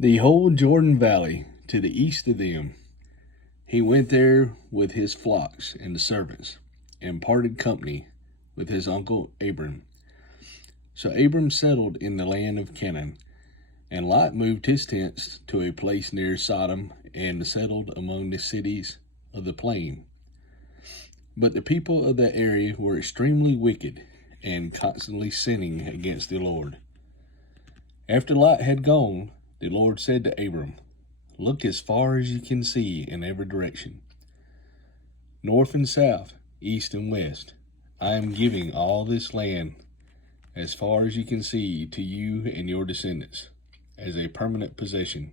The whole Jordan Valley to the east of them, he went there with his flocks and the servants, and parted company with his uncle Abram. So Abram settled in the land of Canaan, and Lot moved his tents to a place near Sodom and settled among the cities of the plain. But the people of that area were extremely wicked and constantly sinning against the Lord. After Lot had gone, the Lord said to Abram, "Look as far as you can see in every direction, north and south, east and west. I am giving all this land as far as you can see to you and your descendants as a permanent possession.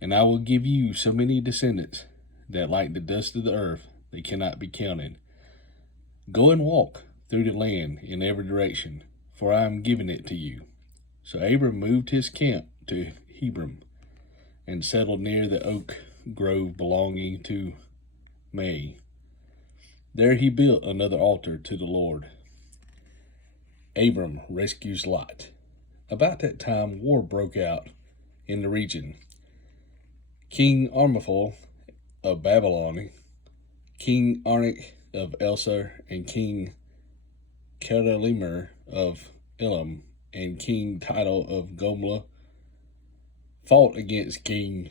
And I will give you so many descendants that, like the dust of the earth, they cannot be counted. Go and walk through the land in every direction, for I am giving it to you." So Abram moved his camp to Hebron and settled near the oak grove belonging to Mamre. There he built another altar to the Lord. Abram rescues Lot. About that time, war broke out in the region. King Armaphel of Babylon, King Anak of Elsar, and King Kedorlaomer of Elam, and King Tidal of Gomorrah fought against King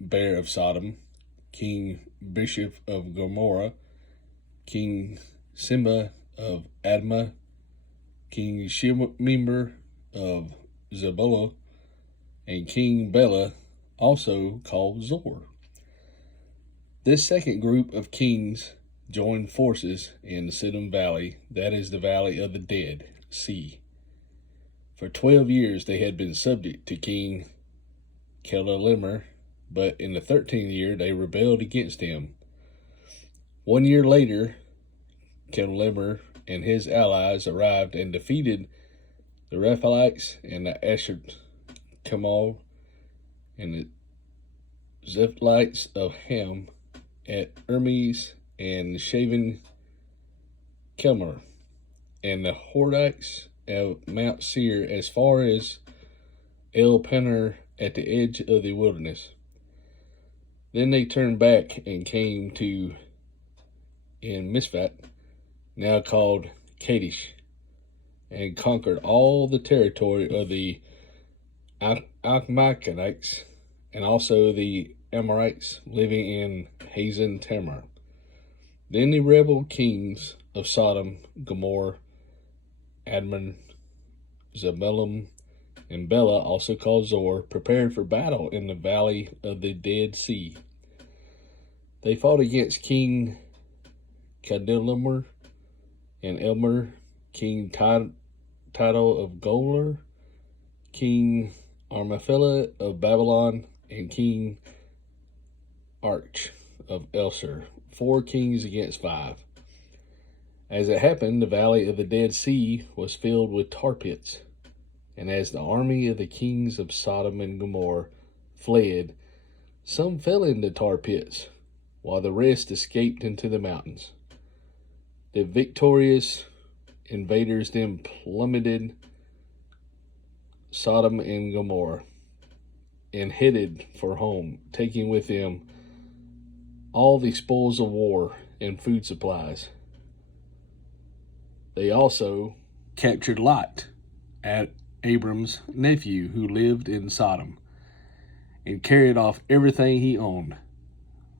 Bear of Sodom, King Bishop of Gomorrah, King Simba of Admah, King Shemeber of Zebulun, and King Bela, also called Zor. This second group of kings joined forces in the Siddim Valley, that is the Valley of the Dead Sea. For 12 years they had been subject to King Kedorlaomer, but in the 13th year they rebelled against him. 1 year later, Kedorlaomer and his allies arrived and defeated the Rephaites and the Asher-Kemal and the Zephites of Ham at Ermes and Shaven Kelmer, and the Horites of Mount Seir as far as El Paner at the edge of the wilderness. Then they turned back and came to in Mishpat, now called Kadesh, and conquered all the territory of the Amalekites and also the Amorites living in Hazan Tamar. Then the rebel kings of Sodom, Gomorrah, Admah, Zebulun, and Bela, also called Zor, prepared for battle in the Valley of the Dead Sea. They fought against King Kedorlaomer and Elmer, King Tidal of Gomorrah, King Armaphel of Babylon, and King Arch of Elsar, 4 kings against 5. As it happened, the Valley of the Dead Sea was filled with tar pits, and as the army of the kings of Sodom and Gomorrah fled, some fell into tar pits, while the rest escaped into the mountains. The victorious invaders then plummeted Sodom and Gomorrah and headed for home, taking with them all the spoils of war and food supplies. They also captured Lot, Abram's nephew, who lived in Sodom, and carried off everything he owned.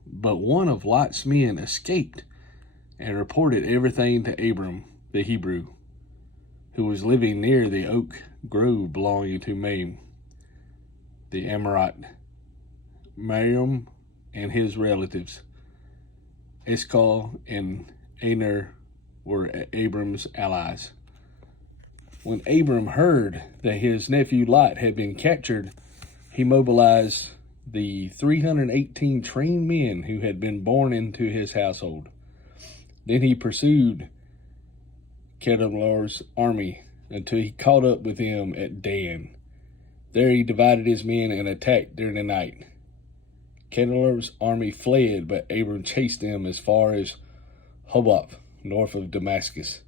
But one of Lot's men escaped and reported everything to Abram the Hebrew, who was living near the oak grove belonging to Mamre, the Amorite. Miriam and his relatives, Eshcol and Aner, were Abram's allies. When Abram heard that his nephew Lot had been captured, he mobilized the 318 trained men who had been born into his household. Then he pursued Kedorlaomer's army until he caught up with him at Dan. There he divided his men and attacked during the night. Kedorlaomer's army fled, but Abram chased them as far as Hoboth, north of Damascus.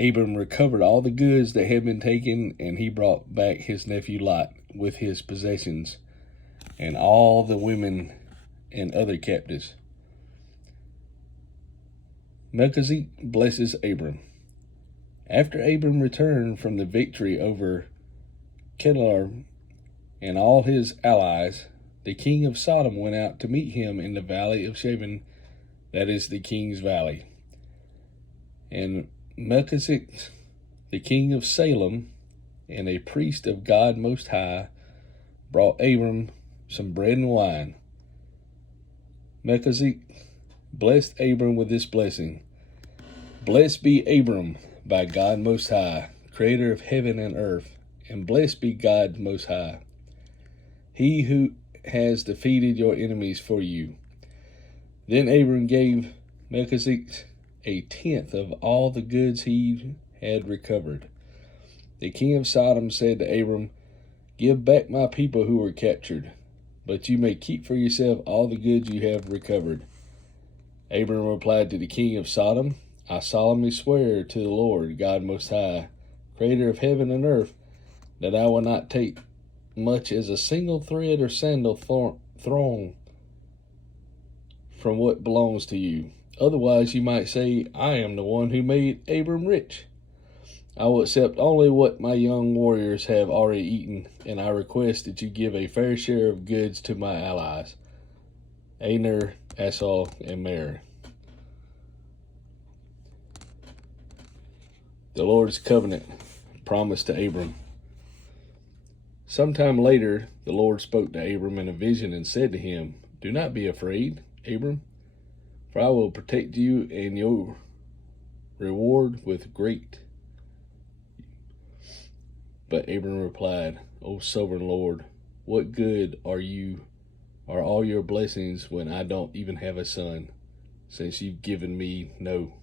Abram recovered all the goods that had been taken, and he brought back his nephew Lot with his possessions and all the women and other captives. Melchizedek blesses Abram. After Abram returned from the victory over Kedar and all his allies, the king of Sodom went out to meet him in the valley of Shavin, that is the king's valley. And Melchizedek, the king of Salem, and a priest of God Most High, brought Abram some bread and wine. Melchizedek blessed Abram with this blessing: Blessed be Abram by God Most High, creator of heaven and earth, and blessed be God Most High, he who has defeated your enemies for you. Then Abram gave Melchizedek a tenth of all the goods he had recovered. The king of Sodom said to Abram, Give back my people who were captured, but you may keep for yourself all the goods you have recovered. Abram replied to the king of Sodom, I solemnly swear to the Lord, God Most High, creator of heaven and earth, that I will not take much as a single thread or sandal thrown from what belongs to you. Otherwise you might say, I am the one who made Abram rich. I will accept only what my young warriors have already eaten, and I request that you give a fair share of goods to my allies, Aner, Asal, and Mer. The Lord's covenant promised to Abram. Sometime later, the Lord spoke to Abram in a vision and said to him, Do not be afraid, Abram, for I will protect you and your reward with great. But Abram replied, O sovereign Lord, what good are all your blessings when I don't even have a son, since you've given me no